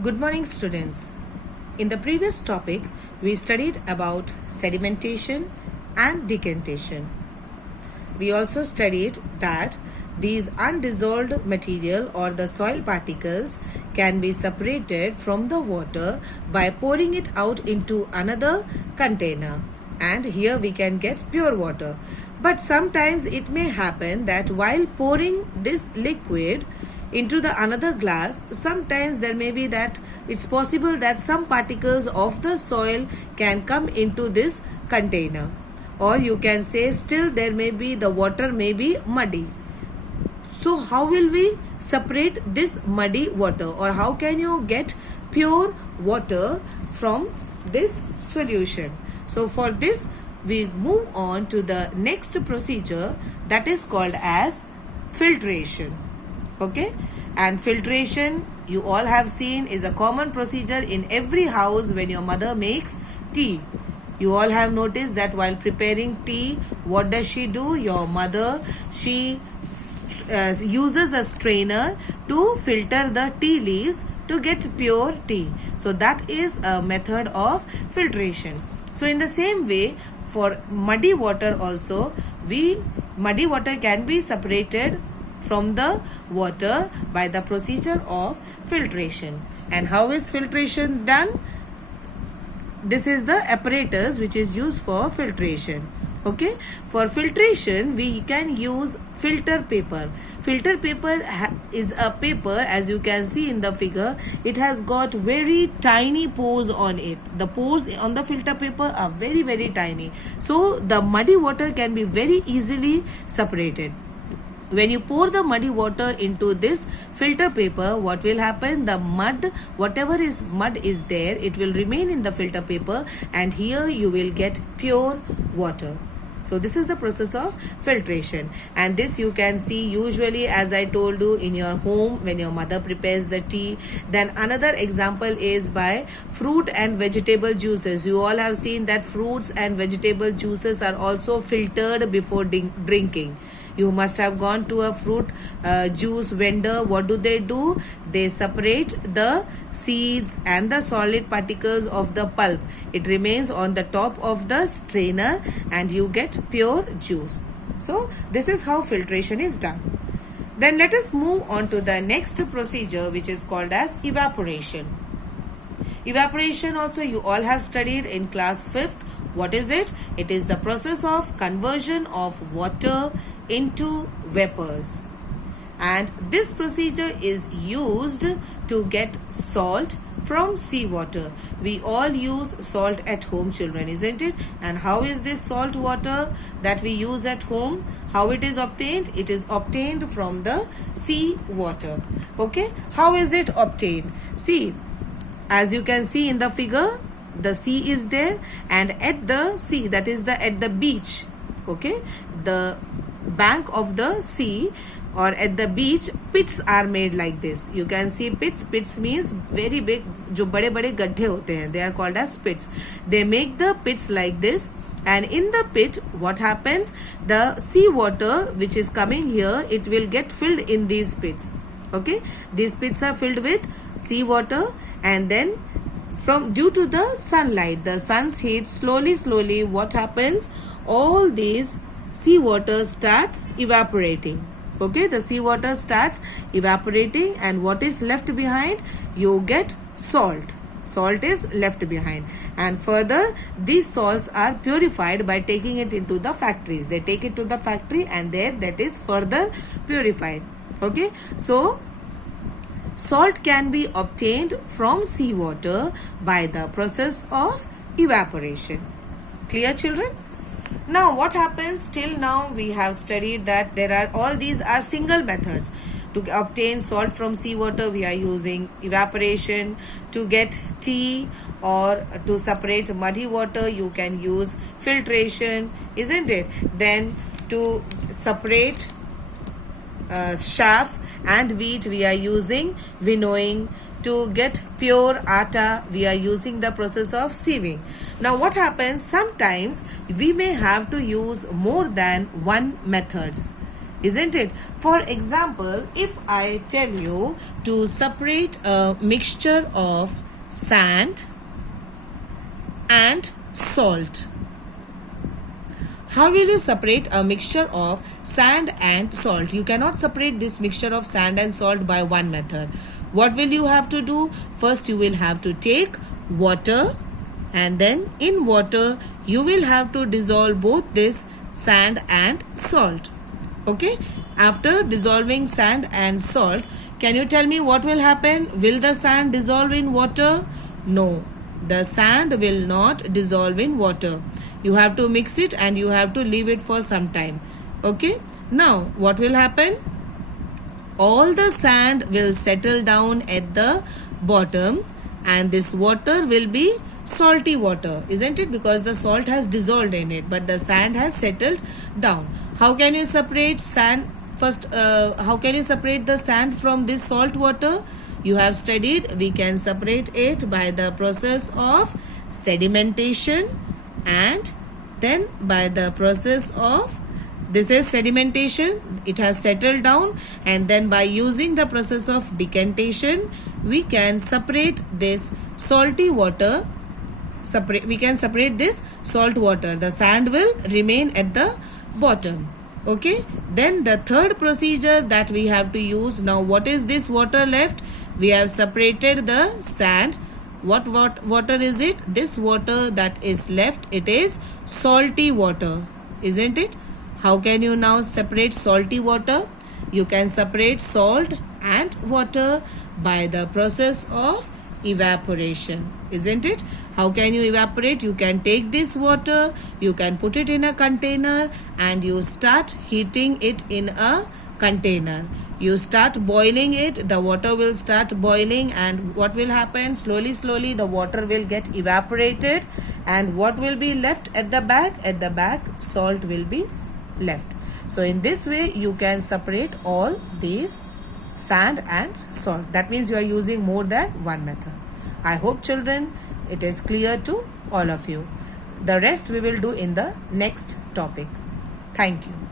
Good morning, students. In the previous topic, we studied about sedimentation and decantation. We also studied that these undissolved material or the soil particles can be separated from the water by pouring it out into another container, and here we can get pure water. But sometimes it may happen that while pouring this liquid into the another glass, sometimes there may be that it's possible that some particles of the soil can come into this container, or you can say still there may be the water may be muddy. So how will we separate this muddy water, or how can you get pure water from this solution? So for this we move on to the next procedure, that is called as filtration. Okay, and filtration you all have seen is a common procedure in every house when your mother makes tea. You all have noticed that while preparing tea, what does she do? Your mother, she uses a strainer to filter the tea leaves to get pure tea. So that is a method of filtration. So in the same way, for muddy water also, muddy water can be separated from the water by the procedure of filtration. And how is filtration done? This is the apparatus which is used for filtration. Okay, for filtration we can use filter paper. Filter paper is a paper, as you can see in the figure, it has got very tiny pores on it. The pores on the filter paper are very tiny, so the muddy water can be very easily separated. When you pour the muddy water into this filter paper, what will happen? The mud, whatever is mud is there, it will remain in the filter paper, and here you will get pure water. So this is the process of filtration, and this you can see usually, as I told you, in your home when your mother prepares the tea. Then another example is by fruit and vegetable juices. You all have seen that fruits and vegetable juices are also filtered before drinking. You must have gone to a fruit juice vendor. What do? They separate the seeds and the solid particles of the pulp. It remains on the top of the strainer and you get pure juice. So this is how filtration is done. Then let us move on to the next procedure, which is called as evaporation. Evaporation also you all have studied in class 5th. What is it? It is the process of conversion of water into vapors. And this procedure is used to get salt from seawater. We all use salt at home, children, isn't it? And how is this salt water that we use at home? How it is obtained? It is obtained from the sea water. Okay, how is it obtained? See, as you can see in the figure, the sea is there, and at the sea, that is at the beach, okay, the bank of the sea or at the beach, pits are made like this. You can see pits means very big, jo bade bade gadhe hote hain, they are called as pits. They make the pits like this, and in the pit what happens? The sea water which is coming here, it will get filled in these pits. Okay, these pits are filled with sea water, and then due to the sunlight, the sun's heat, slowly what happens? All these seawater starts evaporating. Okay, the seawater starts evaporating, and what is left behind? You get salt. Salt is left behind, and further these salts are purified by taking it into the factories. They take it to the factory, and there that is further purified. Okay, so salt can be obtained from seawater by the process of evaporation. Clear, children? Now what happens? Till now we have studied that all these are single methods. To obtain salt from seawater, we are using evaporation. To get tea or to separate muddy water, you can use filtration, isn't it? Then to separate chaff and wheat, we are using winnowing. To get pure atta, we are using the process of sieving. Now what happens? Sometimes we may have to use more than one methods. isn't it? For example, if I tell you to separate a mixture of sand and salt, how will you separate a mixture of sand and salt? You cannot separate this mixture of sand and salt by one method. What will you have to do? First, you will have to take water, and then in water you will have to dissolve both this sand and salt. Okay, after dissolving sand and salt, can you tell me what will happen? Will the sand dissolve in water? No, the sand will not dissolve in water. You have to mix it and you have to leave it for some time. Okay, now what will happen? All the sand will settle down at the bottom, and this water will be salty water, isn't it? Because the salt has dissolved in it, but the sand has settled down. How can you separate sand? First, how can you separate the sand from this salt water? You have studied we can separate it by the process of sedimentation, and then by the process of, this is sedimentation, it has settled down, and then by using the process of decantation we can separate this salty water. We can separate this salt water. The sand will remain at the bottom. Okay, then the third procedure that we have to use. Now what is this water left? We have separated the sand. What water is it? This water that is left, it is salty water, isn't it? How can you now separate salty water? You can separate salt and water by the process of evaporation, isn't it? How can you evaporate? You can take this water, you can put it in a container, and you start heating it in a container. You start boiling it, the water will start boiling, and what will happen? Slowly the water will get evaporated, and what will be left at the back? At the back, salt will be left. So in this way you can separate all these sand and salt. That means you are using more than one method. I hope, children, it is clear to all of you. The rest we will do in the next topic. Thank you.